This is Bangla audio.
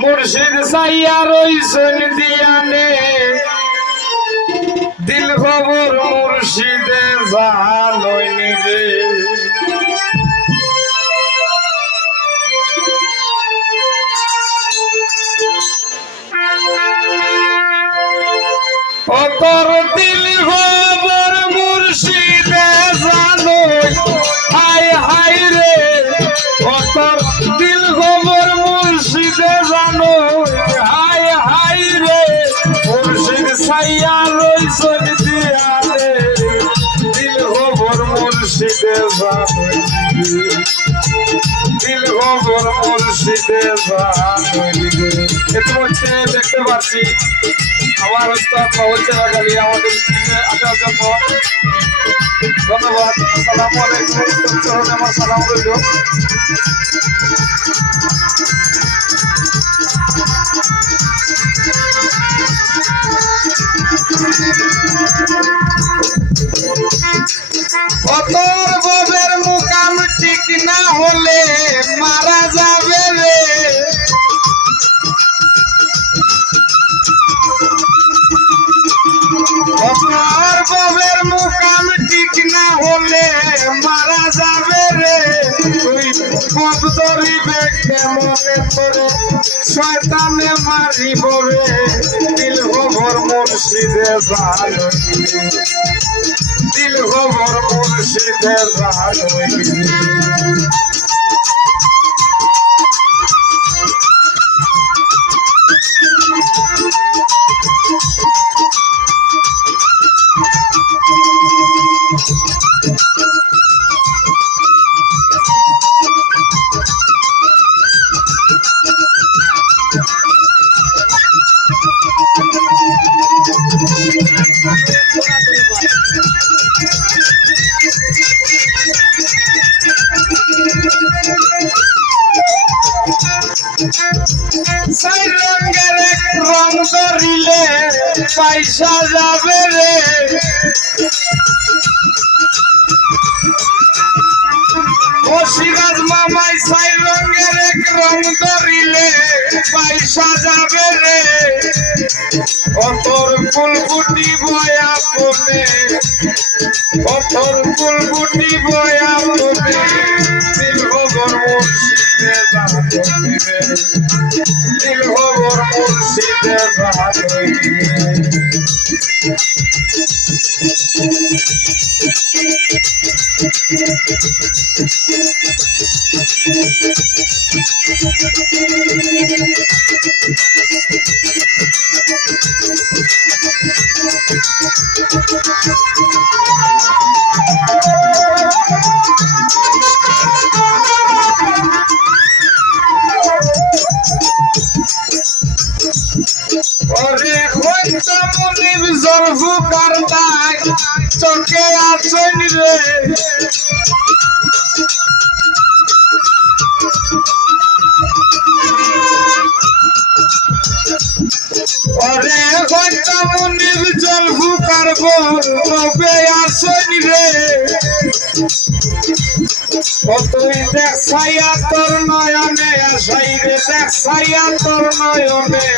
মুর্শিদ সাইয়া রইছেন দিয়ানে। দিল খবর মুর্শিদে জানইনি রে। অতর দিল খবর মুর্শিদে সাইয়া রইছেন দিয়ালে দিল খবর মুর্শিদে দিল খবর মুর্শিদে দেখতে পাচ্ছি, আমার উস্তাদ হচ্ছে বাগালি আমাদের আসার জন্য। ধন্যবাদ, আসসালামু আলাইকুম। আমার সালাম রইল। পদ ধরিবে কেমনে করে শয়তানে মারিব রে দিল খবর মুর্শিদে জানো দিল খবর মুর্শিদে এক রং ধরিলে পয়সা যাবে রে ও সিরাজ মামাই সাই রঙের এক রং ধরিলে পয়সা যাবে রে অতর ফুলফুটি বয়া পনে অতর বয়া পনে দিল খবর মুর্শিদে জানো দিল খবর মুর্শিদে জানো হইতো জলফু কারদাই চোখে আছেন রে ওরে হইতো জলফু কারব তবে আছেন রে ও তুই দেখ সাইয়া তোর নয়নে সাইরে দেখ সাইয়া তোর নয়নে